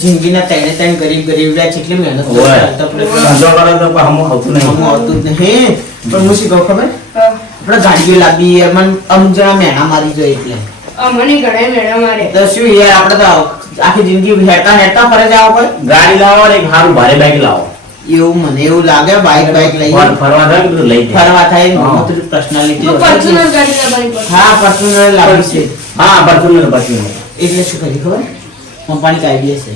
જિંદગીના ત્રણે ત્રણ ગરીબ ગરીબ રહ્યા છે એટલે મહેનત. તો તો આવતું નહીં. આવતું જ નહીં. પણ હું શીખો ખબર? હા. આપણે ગાડીઓ લાવી યાર અમુક જણા મહેણા મારી જોઈએ એટલે. અમને ઘણા મેળા મારે. તો શું યાર આપણે તો આખી જિંદગી હેરતા હેરતા ફરે જાવ કોઈ? ગાડી લાવો ને એક સારું ભારે બાઈક લાવો. એવું મને એવું લાગે બાઈક બાઈક લઈ ફરવા થાય બધું લઈ. ફરવા થાય હા. થોડી પર્સનાલિટી પર્સનલ ગાડી લાવવાની હા પર્સનલ લાવી છે. હા પર્સનલ પર્સનલ એટલે શું કરી ખબર? પપ્પાની આઈડિયા છે.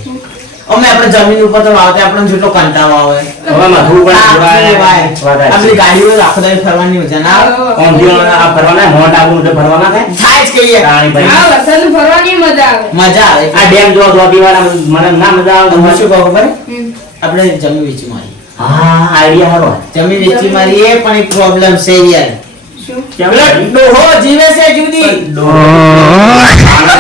અમે આપણે જમીન ઉપર તો વાવતે આપણને જેટલો કંટાળો આવે. હવે માથું પણ ભાઈ, આપણી ગાડીઓ આખો દાડી ફરવાની મજા ના? આવે કોંધીઓ આ ફરવાના મોઢ આવું એટલે ફરવાના થાય. થાય જ કહીએ. તાણી ભાઈ. હા વરસાદમાં ફરવાની મજા આવે. મજા આવે. આ ડેમ જો જો વાળા મને ના મજા આવે. તમે શું કહો ખબર? આપણે જમીન વેચી મારી હા આઈડિયા હારો જમીન વેચી મારી એ પણ એક પ્રોબ્લેમ છે યાર શું? ડોહો જીવે છે જુદી.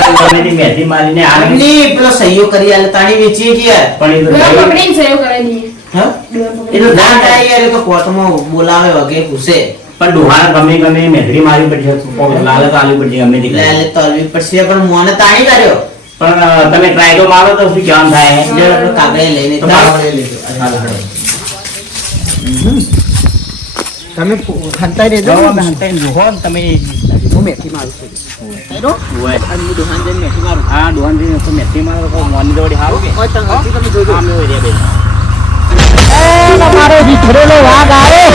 આનંદ મેથી મારીને આનંદ પેલો સહીઓ કરી આલે તાણી વેચીએ કે યાર? પણ એ તો પકડીને સહયોગ કરાવી દઈએ હા? એ તો ના થાય યાર એ તો કોર્ટમાં બોલાવે વગે પૂછે. પણ ડોહાને ગમે ગમે મેથડી મારી પડશે લાલચ આવી પડશે ગમે. તે તોલવી પડશે પણ મોને તાણી કર્યો. પણ તમે ટ્રાય તો મારો તો શું કેમ થાય? લે આપણે લઈને તો મારો- લઈ લેજો. તમે હંતાઈ રહેજો તમે હંતાઈને જોહો તમે હું મેથી મારું છું. હંતાઈ હું દુકાન જઈને મેથી મારું. હા ડોહાનજી તો મેથી મારો તો મોની જોડી હારું કે? તમે જોજો. અમે હોય રે બે. તમારો જીથરેલો વાઘ આવ્યો.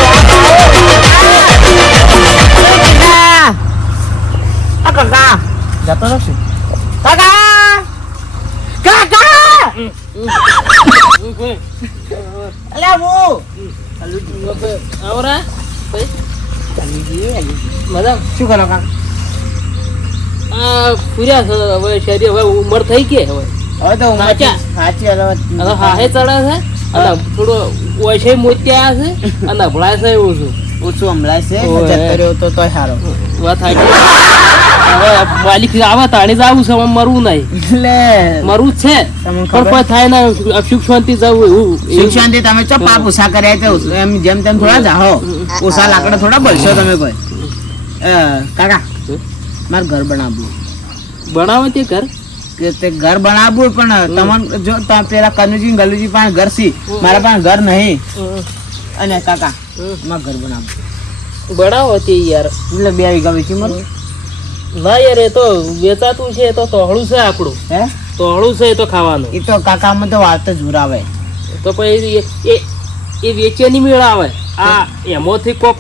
કાકા. જતો નથી કાકા! કાકા! અલ્યા હું? આવરા. મજા શું કરો કામ? પૂર્યા છે હવે શરીર હવે ઉંમર થઈ ગઈ હવે. હવે તો સાચા? હવે હાહે ચડે છે અને થોડો ઓછે મોત્યા છે અને અભળાય છે એવું છું. ઓછું હમણાં છે જતો રહ્યો તો તોય સારો વાત સાચી. માલિક આવે તાણી જ આવું છે મરવું નહીં. એટલે મરવું છે પણ કોઈ થાય ના સુખ શાંતિ જવું એવું સુખ શાંતિ તમે ચો પાપ ઉષા કર્યા તે એમ જેમ તેમ થોડા જાહો ઉષા લાકડા થોડા બળશો તમે કોઈ. કાકા મારે ઘર બનાવવું. બનાવો તે ઘર? કે તે ઘર બનાવવું પણ તમને જો પેલા કનુજી ગલુજી પાસે ઘર સી મારા પાસે ઘર નહીં. અને કાકા માં ઘર બનાવવું બનાવો તે યાર. એટલે બે વીઘા વેચી મળે. ના યાર એ તો વેચાતું છે એ તો તોહળું છે આપણું. હે? તોહળું છે એ તો ખાવાનું. એ તો કાકામાં તો વાત જ ઉરાવે. તો પછી એ- એ વેચે ની મેળાવે આ એમાંથી કોક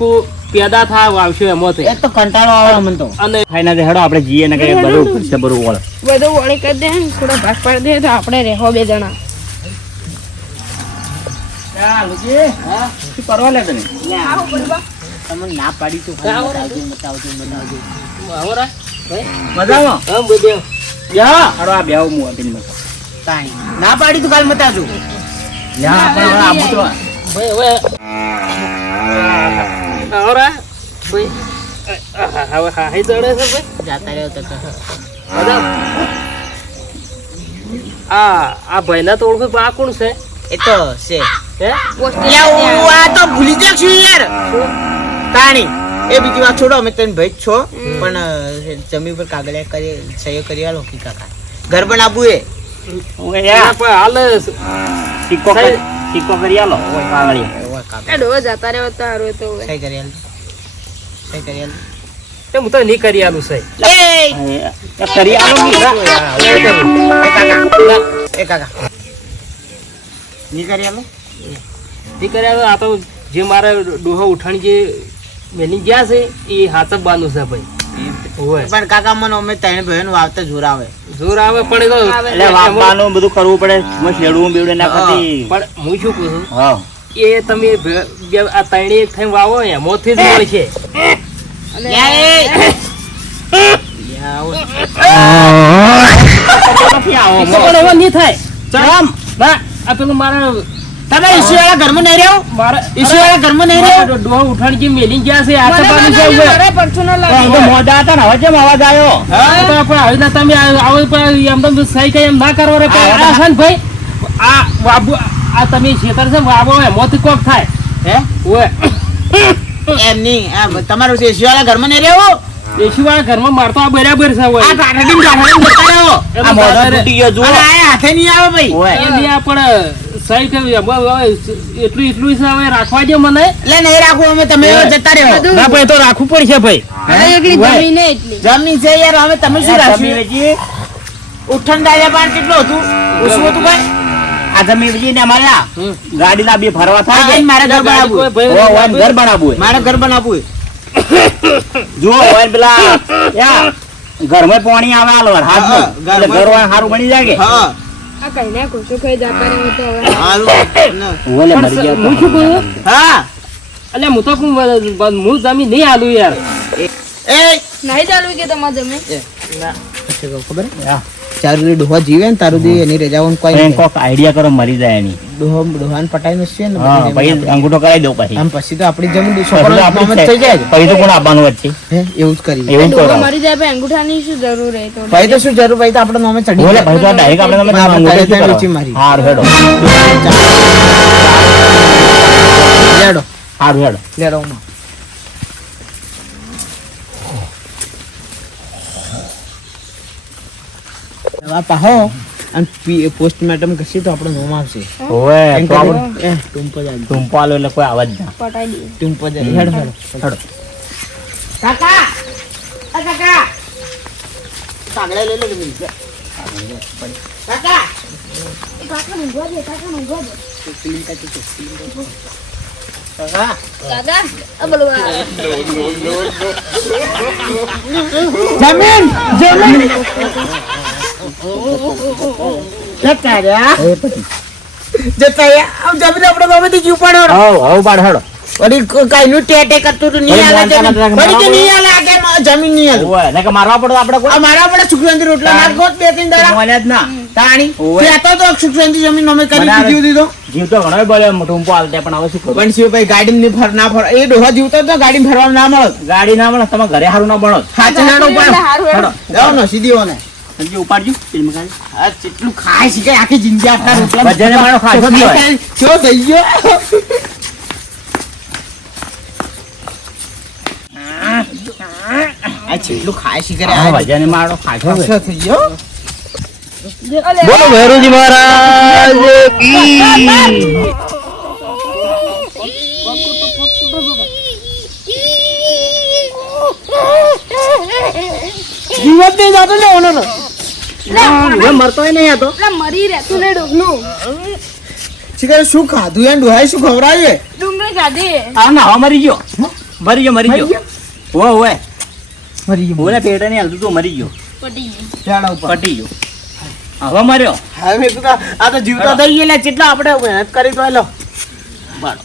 પેદા થાય આવશે એમાંથી. એ તો કંટાળો આવે મને તો. અને ખાઈને દે હેડો આપણે જીએ ને કઈ બધું પૂછશે બધું ઓળ. બધું વળી કરી દે ને થોડા ભાગ પાડી દે તો આપણે રહેવો બે જણા. શું કરવા લે તમે તમને ના પાડી તો બતાવજો બતાવજો બતાવજો આવરા ભાઈ મજામાં હા બધે યા હેડો આ બેવ મુ ના પાડી તું કાલ મતાજો યા પણ હવે તો ભાઈ હવે આવરા ભાઈ આ- આ- હવે ચડે છે ભાઈ જાતા રહ્યો તો. આ આ ભાઈના તો ઓળખું આ કોણ છે એ તો છે હે હું આ તો ભૂલી જ છું યાર. તાણી એ બીજી વાત છોડો અમે તને ભાઈ છો. પણ જમીન પર કાગળિયા કરી સહીઓ કરી આલો કી કાકા. ઘર એ? પણ હાલે સિક્કો સિક્કો કરી આલો ઓય કાગળિયા. ઓય કાકા એ ડોહા જતા રહેવા તો હારું તો. સહી કરી આલ. સહી કરી આલ. હું તો નહીં કરી આલું કરી એ કાકા. ની કરી આલો? નહીં કરી આ તો જે મારા ડોહા ઉઠાણી જે બેની ગયા છે એ હાથ જ બાંધું છે ભાઈ. પણ કાકા મને અમે ત્રણ ભાઈઓ વાવતા જોર આવે. જોર આવે પણ એટલે વાવવાનું બધું કરવું પડે. મસ્ત શેડવું બેડું ના કરતી. પણ હું શું કહું છું? હા. એ તમે આ ત્રણેય થઈ વાવો એમાંથી જ મળે છે. આવો નહીં થાય. ચમ ના આ પેલું મારા તમે ઈશ્વર ઘરમાં નહીં રહ્યો? મારા ઈશ્વર ઘરમાં નહીં રહ્યો? મારા ઉઠાણ જે મેલી ગયા છે આ બાંધું છે બનાવીને મારે પરચુનો તો તો મોઢા હતા ને હવે કેમ અવાજ આવ્યો? હા, તો આપણે આવી ના તમે આવો પણ એમ તો સહી કઈ એમ ના કરો રે પણ આ છે ભાઈ? આ બાબુ આ તમે ખેતર છે ને એમાંથી કોક થાય. હે? ઓય. એમ નહીં આ તમારું ઈશ્વર ઘરમાં નહીં રહ્યો? દેશીવાળા ઘરમાં મારતો આ બરાબર છે આ હોય કાઠડીને કાઠડીને જતા રહો. આ મોઢો તૂટી ગયો જુઓ. આ હાથે નહીં આવે ભાઈ. ઓય. એની આ પણ સહી થયું એમાં હવે એટલું એટલું છે હવે રાખવા દે મને. એટલે નહીં રાખવું અમે તમે જતા રહો. ના ભાઈ તો રાખવું પડશે ભાઈ. જમીન જમીન છે યાર હવે તમે શું રાખ્યું ઉઠણ દાદા પાન કેટલું હતું? ઓછું હતું ભાઈ આ અમારે. ગાડી લાવી ફરવા થાય મારે ઘર બનાવવું ઘર બનાવવું હોય. મારે ઘર બનાવવું જુઓ પેલા ઘરમાં પાણી આવે હાલ હાથ ઘર સારું બની જાય કે? હા. આ કઈ ના કોશો ખાઈ જતા રહ્યો તો હવે. હારું. મરી ગયા હું શું કહું? હા. એટલે હું તો કહું હું જમીન નહીં આલું યાર. એ. નહીં ચાલુ કે તમારે જમીન? ખબર હા. ચારું દી ડોહા જીવે ને તારું દી એની રજાઓને કોઈ એમ કોક આઈડિયા કરો મરી જાય એની. ડોહા ડોહાન પટાઈ મૂકશે ને હા પછી અંગૂઠો કરાવી દો પછી. આમ પછી તો આપણી જમીન છોકરો આપણી થઈ જાય પછી તો કોણ આપવાનું વચ્ચે? હે એવું જ કરીએ. એવું કરો મરી જાય ભાઈ અંગૂઠાની શું જરૂર રહે? તો ભાઈ તો શું જરૂર ભાઈ તો આપણે નામે ચડી બોલે ભાઈ તો ડાયરેક્ટ આપણે આપણે અંગૂઠો? મારી. હારું હેડો. લેડો હારું હેડો. લેડો. હવે પાહો. અને પી- પોસ્ટમોર્ટમ કરશે તો આપણે નોમ આવશે એમ તો આપણે ટુંપો જાય ટુંપો આલો એટલે કોઈ આવાજ ના. પટાઈ ટૂંપો જ હેડ હેડ હેડો. કાકા! આ કાકા! કાગડા લઈ લો તમે. કાકા! કાકા! દાદા આ બોલો જમીન જમીન! જતા રહ્યા જતા રહ્યા આમ જમીન આપણે બાબતે જીવ પાડો હવ હવ બાર હેડો. વળી કઈ નું ટેટે કરતું હતું નહીં આલે મોહનતા જમીન. નતા વળી કે નહીં આલે આગળ જમીન નહીં આલે ઓવે ને કે મારવા પડે તો આપણે કોઈ આ મારા સુખવંતી રોટલા. નાખ ગોત બે ત્રણ દાડા. મોહલ્યા જ ના. તાણી. ઓવે. તો સુખવંતી જમીન અમે કરી બનાવે. દીધી દીધો. જીવ તો ઘણો બોલે મોટું પણ હવે શું પણ શિવભાઈ ગાડી ની ફર ના ફર એ ડોહા જીવતો તો ગાડી ફરવા ના મળે. ગાડી ના મળે તમે ઘરે હારું ના હારું. જાઓ ને સીધી હોને ઉપાડજો ફિલ્મ કાઢી આ કેટલું ખાય છે કે આખી જિંદગી રોટલા બધાને મારો ખાધો થઈ ગયો. આ જેટલું ખાય છે કરે આ વજાને મારો ખાધો થઈ ગયો? બોલો ભૈરુજી મહારાજ જીવત નહીં જાતો ને ઓનો નો એ મરતો નહીં હતો એટલે મરી રહેતું ને ડોગલું શિખર શું ખાધું એમ ડોહાય શું ખવડાવીએ? ડુંગળી ખાધી. આ ના હવે મરી ગયો. મરી ગયો મરી ગયો. ઓય ઓય. મરી ગયો. બોલે પેટે નહીં હાલતું તો મરી ગયો. પટી ગઈ ઉપર. પટી ગયો. હવે મર્યો. હવે આ તો જીવતો થઈ ગયેલા કેટલા આપણે મહેનત કરી તો લો બાળો.